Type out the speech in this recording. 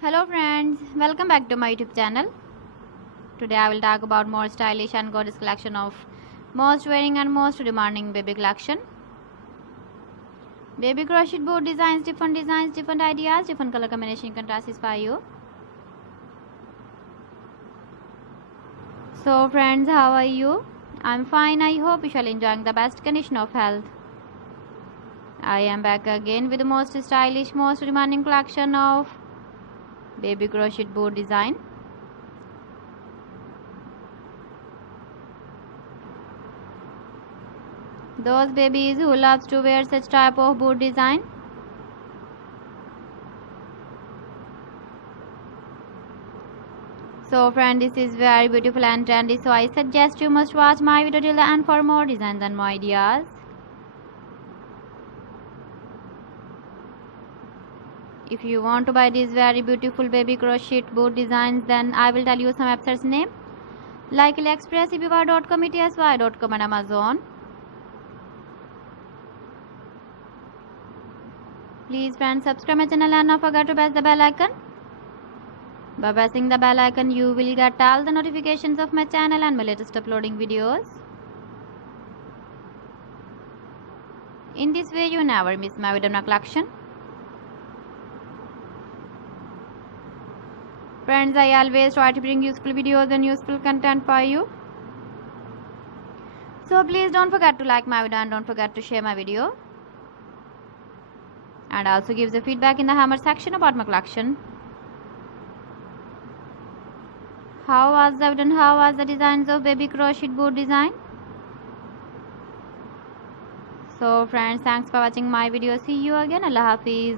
Hello friends, welcome back to my YouTube channel. Today I will talk about more stylish and gorgeous collection of most wearing and most demanding baby collection. Baby crochet board designs, different ideas, different color combination can satisfy you. So friends, how are you? I'm fine. I hope you shall enjoying the best condition of health. I am back again with the most stylish, most demanding collection of baby crochet board design. Those babies who loves to wear such type of board design. So friend, this is very beautiful and trendy, so I suggest you must watch my video till the end for more designs and more ideas. If you want to buy these very beautiful baby crochet board designs, then I will tell you some websites name like AliExpress, eBay.com, ETSY.com and Amazon. Please friends, subscribe my channel and not forget to press the bell icon. By pressing the bell icon, you will get all the notifications of my channel and my latest uploading videos. In this way, you never miss my video collection. Friends, I always try to bring useful videos and useful content for you. So please don't forget to like my video and don't forget to share my video. And also give the feedback in the hammer section about my collection. How was the video and how was the designs of baby crochet board design? So friends, thanks for watching my video. See you again. Allah Hafiz.